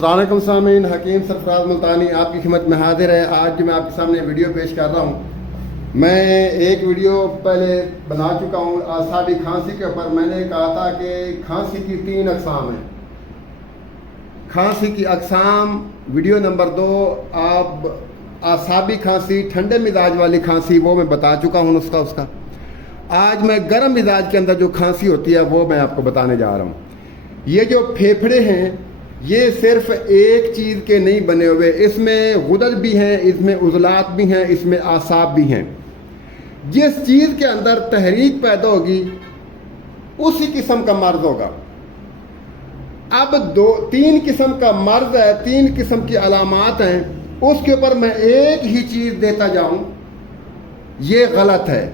अस्सलाम वालेकुम सामीन, हकीम सरफराज मुल्तानी आपकी खिदमत में हाजिर है। आज मैं आपके सामने वीडियो पेश कर रहा हूँ। मैं एक वीडियो पहले बना चुका हूँ आसाबी खांसी के ऊपर। मैंने कहा था कि खांसी की 3 अक़साम हैं। खांसी की अक़साम वीडियो नंबर 2, आप आसाबी खांसी, ठंडे मिजाज वाली खांसी, वो मैं बता चुका हूँ उसका। आज मैं गर्म मिजाज के अंदर जो खांसी होती है वो मैं आपको बताने जा रहा हूँ। ये जो फेफड़े हैं ये सिर्फ एक चीज़ के नहीं बने हुए, इसमें गुदद भी हैं, इसमें उज़लात भी हैं, इसमें आसाब भी हैं। जिस चीज़ के अंदर तहरीक पैदा होगी उसी किस्म का मर्ज होगा। अब 3 किस्म का मर्ज है, 3 किस्म की अलामात हैं, उसके ऊपर मैं एक ही चीज़ देता जाऊं, ये गलत है।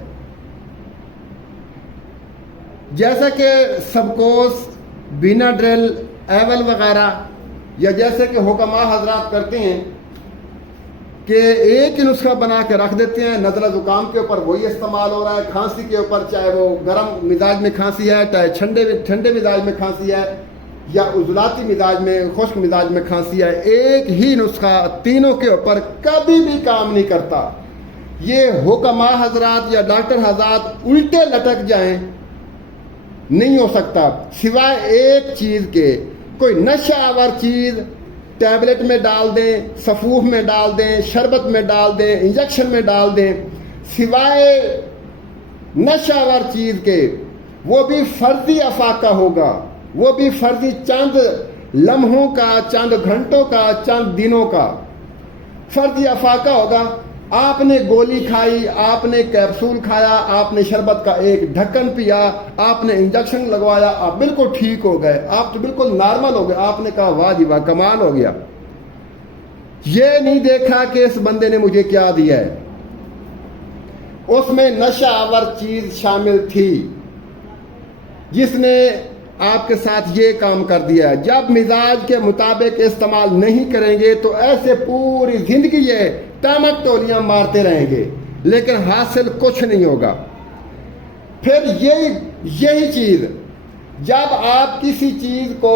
जैसा कि सबकोस, बीनाड्रिल, एवल वगैरह, या जैसे कि हुक्मा हजरात करते हैं कि एक ही नुस्खा बना के रख देते हैं, नज़ला ज़ुकाम के ऊपर वही इस्तेमाल हो रहा है, खांसी के ऊपर चाहे वो गर्म मिजाज में खांसी है, चाहे ठंडे मिजाज में खांसी है, या उजलाती मिजाज में, खुश्क मिजाज में खांसी है, एक ही नुस्खा तीनों के ऊपर कभी भी काम नहीं करता। ये हुक्मा हजरात या डॉक्टर हजरात उल्टे लटक जाएं, नहीं हो सकता। सिवाय एक चीज़ के, कोई नशा आवर चीज़ टैबलेट में डाल दें, सफूफ में डाल दें, शरबत में डाल दें, इंजेक्शन में डाल दें, सिवाय नशा आवर चीज़ के, वो भी फर्जी अफाका होगा, वो भी फर्जी चंद लम्हों का, चंद घंटों का, चंद दिनों का फर्जी अफाका होगा। आपने गोली खाई, आपने कैप्सूल खाया, आपने शरबत का एक ढक्कन पिया, आपने इंजेक्शन लगवाया, आप बिल्कुल ठीक हो गए, आप तो बिल्कुल नॉर्मल हो गए। आपने कहा वाह जी वाह, कमाल हो गया। ये नहीं देखा कि इस बंदे ने मुझे क्या दिया है। उसमें नशा आवर चीज शामिल थी जिसने आपके साथ ये काम कर दिया है। जब मिजाज के मुताबिक इस्तेमाल नहीं करेंगे तो ऐसे पूरी जिंदगी ये टामक टोलियां मारते रहेंगे, लेकिन हासिल कुछ नहीं होगा। फिर यही चीज जब आप किसी चीज को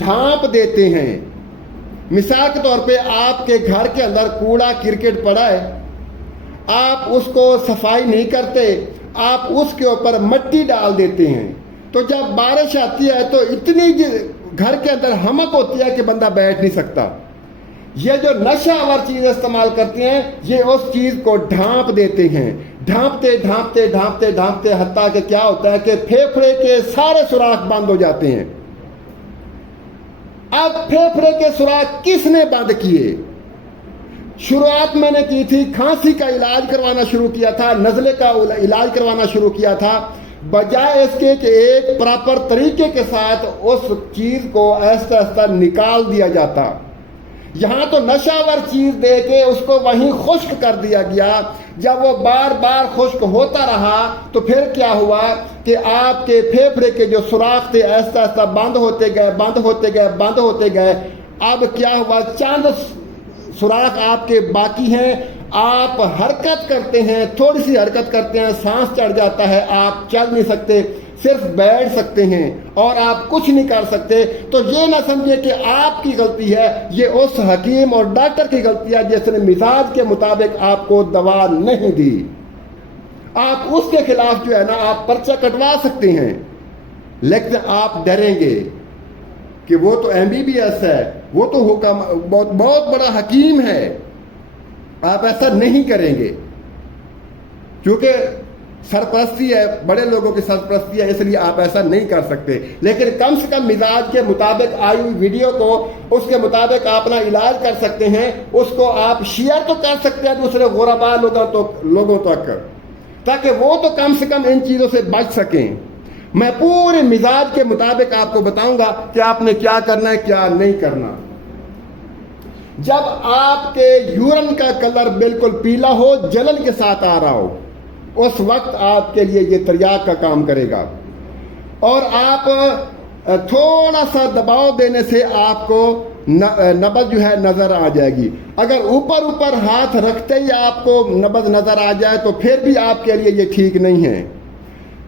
ढांप देते हैं, मिसाल के तौर पे आपके घर के अंदर कूड़ा क्रिकेट पड़ा है, आप उसको सफाई नहीं करते, आप उसके ऊपर मिट्टी डाल देते हैं, तो जब बारिश आती है तो इतनी घर के अंदर हमक होती है कि बंदा बैठ नहीं सकता। ये जो नशा आवर चीज इस्तेमाल करते हैं, ये उस चीज को ढांप देते हैं, ढांपते हत्ता कि क्या होता है कि फेफड़े के सारे सुराख बंद हो जाते हैं। अब फेफड़े के सुराख किसने बंद किए? शुरुआत मैंने की थी, खांसी का इलाज करवाना शुरू किया था, नज़ले का इलाज करवाना शुरू किया था, बजाय इसके कि एक प्रॉपर तरीके के साथ उस चीज को आहिस्ता आहिस्ता निकाल दिया जाता। यहां तो नशावर चीज दे के उसको वहीं खुश्क कर दिया गया। जब वो बार बार खुश्क होता रहा तो फिर क्या हुआ कि आपके फेफड़े के जो सुराख थे आहिस्ता आहिस्ता बंद होते गए। अब क्या हुआ, चंद सुराख आपके बाकी हैं। आप हरकत करते हैं, थोड़ी सी हरकत करते हैं, सांस चढ़ जाता है, आप चल नहीं सकते, सिर्फ बैठ सकते हैं और आप कुछ नहीं कर सकते। तो ये ना समझे कि आपकी गलती है, ये उस हकीम और डॉक्टर की गलती है जिसने मिजाज के मुताबिक आपको दवा नहीं दी। आप उसके खिलाफ जो है ना, आप पर्चा कटवा सकते हैं, लेकिन आप डरेंगे कि वो तो MBBS है, वो तो हुक्म बहुत बड़ा हकीम है। आप ऐसा नहीं करेंगे क्योंकि सरपरस्ती है, बड़े लोगों की सरपरस्ती है, इसलिए आप ऐसा नहीं कर सकते। लेकिन कम से कम मिजाज के मुताबिक आई हुई वीडियो को उसके मुताबिक आप अपना इलाज कर सकते हैं, उसको आप शेयर तो कर सकते हैं दूसरे गुरबा लोगों तक, ताकि वो तो कम से कम इन चीज़ों से बच सकें। मैं पूरे मिजाज के मुताबिक आपको बताऊंगा कि आपने क्या करना है, क्या नहीं करना। जब आपके यूरिन का कलर बिल्कुल पीला हो, जलन के साथ आ रहा हो, उस वक्त आपके लिए ये तिर्याक का काम करेगा। और आप थोड़ा सा दबाव देने से आपको नब्ज जो है नजर आ जाएगी। अगर ऊपर हाथ रखते ही आपको नब्ज नजर आ जाए तो फिर भी आपके लिए ये ठीक नहीं है।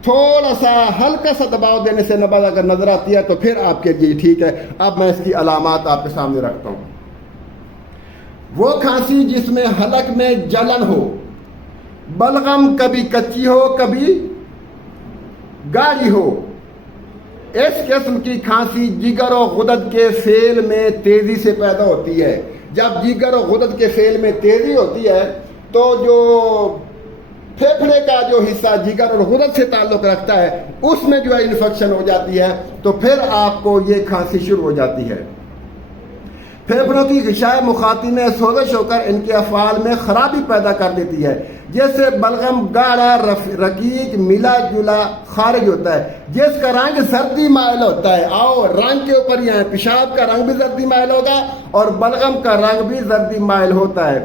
تھوڑا سا ہلکا سا دباؤ دینے سے نبض اگر نظر آتی ہے تو پھر آپ کے لیے ٹھیک ہے۔ اب میں اس کی علامات آپ کے سامنے رکھتا ہوں۔ وہ کھانسی جس میں حلق میں جلن ہو، بلغم کبھی کچی ہو کبھی گاڑی ہو، اس قسم کی کھانسی جگر و غدد کے فعل میں تیزی سے پیدا ہوتی ہے۔ جب جگر و غدد کے فعل میں تیزی ہوتی ہے تو جو پھیپھڑے کا جو حصہ جگر اور غدد سے تعلق رکھتا ہے اس میں جو ہے انفیکشن ہو جاتی ہے تو پھر آپ کو یہ کھانسی شروع ہو جاتی ہے۔ پھیپھڑوں کی غشاء مخاطی میں سوزش ہو کر ان کے افعال میں خرابی پیدا کر دیتی ہے، جیسے بلغم گاڑا رقیق ملا جلا خارج ہوتا ہے، جس کا رنگ زردی مائل ہوتا ہے۔ آؤ رنگ کے اوپر یہ ہے، پیشاب کا رنگ بھی زردی مائل ہوگا اور بلغم کا رنگ بھی زردی مائل ہوتا ہے۔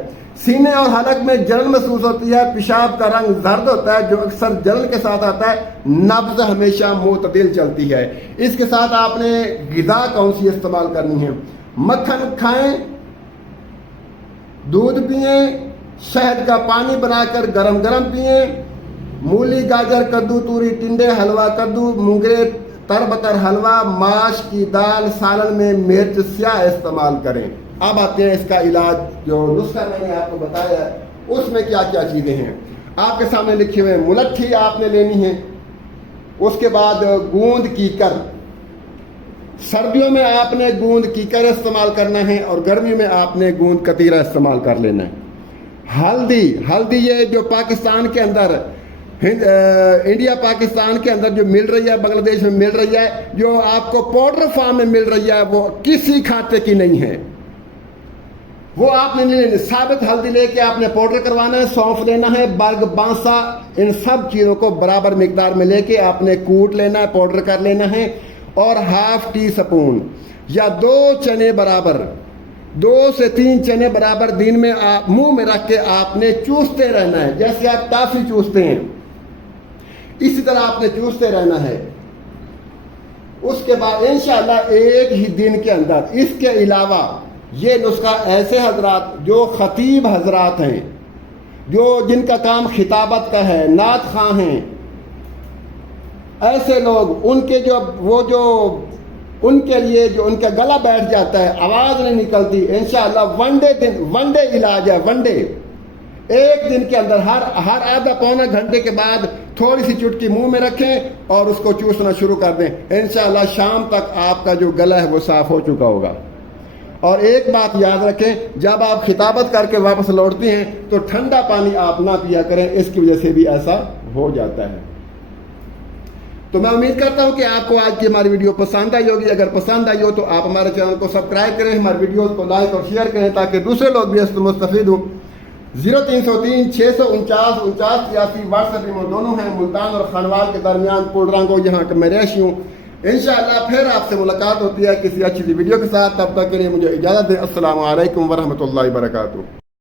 سینے اور حلق میں جلن محسوس ہوتی ہے، پیشاب کا رنگ زرد ہوتا ہے جو اکثر جلن کے ساتھ آتا ہے، نبض ہمیشہ معتدل چلتی ہے۔ اس کے ساتھ آپ نے غذا کون سی استعمال کرنی ہے؟ مکھن کھائیں، دودھ پئیں، شہد کا پانی بنا کر گرم گرم پئیں، مولی گاجر کدو توری ٹنڈے حلوہ کدو مونگرے تر بتر حلوہ ماش کی دال سالن میں مرچ سیاہ استعمال کریں۔ اب آتے ہیں اس کا علاج، جو نسخہ میں نے آپ کو بتایا ہے اس میں کیا کیا چیزیں ہیں آپ کے سامنے لکھے ہوئے۔ ملٹھی آپ نے لینی ہے، اس کے بعد گوند کیکر، سردیوں میں آپ نے گوند کیکر استعمال کرنا ہے اور گرمی میں آپ نے گوند کتیرا استعمال کر لینا ہے۔ ہلدی یہ جو پاکستان کے اندر انڈیا پاکستان کے اندر جو مل رہی ہے، بنگلہ دیش میں مل رہی ہے، جو آپ کو پاؤڈر فارم میں مل رہی ہے، وہ کسی کھاتے کی نہیں ہے، وہ آپ نے ثابت ہلدی لے کے آپ نے پاؤڈر کروانا ہے۔ سونف لینا ہے، برگ بانسا، ان سب چیزوں کو برابر مقدار میں لے کے آپ نے کوٹ لینا ہے، پاؤڈر کر لینا ہے، اور ہاف ٹی سپون یا 2 چنے برابر، 2 سے 3 چنے برابر دن میں منہ میں رکھ کے آپ نے چوستے رہنا ہے، جیسے آپ ٹافی چوستے ہیں اسی طرح آپ نے چوستے رہنا ہے۔ اس کے بعد انشاءاللہ ایک ہی دن کے اندر اس کے علاوہ یہ نسخہ ایسے حضرات جو خطیب حضرات ہیں، جو جن کا کام خطابت کا ہے، نعت خواں ہیں، ایسے لوگ ان کے ان کے لیے جو ان کا گلا بیٹھ جاتا ہے، آواز نہیں نکلتی، انشاءاللہ ون ڈے علاج ہے۔ ون ڈے، ایک دن کے اندر ہر آدھا پونا گھنٹے کے بعد تھوڑی سی چٹکی منہ میں رکھیں اور اس کو چوسنا شروع کر دیں، انشاءاللہ شام تک آپ کا جو گلا ہے وہ صاف ہو چکا ہوگا۔ اور ایک بات یاد رکھیں، جب آپ خطابت کر کے واپس لوٹتے ہیں تو ٹھنڈا پانی آپ نہ پیا کریں، اس کی وجہ سے بھی ایسا ہو جاتا ہے۔ تو میں امید کرتا ہوں کہ آپ کو آج کی ہماری ویڈیو پسند آئی ہوگی۔ اگر پسند آئی ہو تو آپ ہمارے چینل کو سبسکرائب کریں، ہماری ویڈیوز کو لائک اور شیئر کریں تاکہ دوسرے لوگ بھی اس سے مستفید ہوں۔ 0303 649 4983 واٹس ایپ میں دونوں ہیں، ملتان اور خانوال کے درمیان پولرانگو، یہاں کا میں رہائشی ہوں۔ انشاءاللہ پھر آپ سے ملاقات ہوتی ہے کسی اچھی سی ویڈیو کے ساتھ، تب تک کے لیے مجھے اجازت دیں۔ السلام علیکم ورحمۃ اللہ وبرکاتہ۔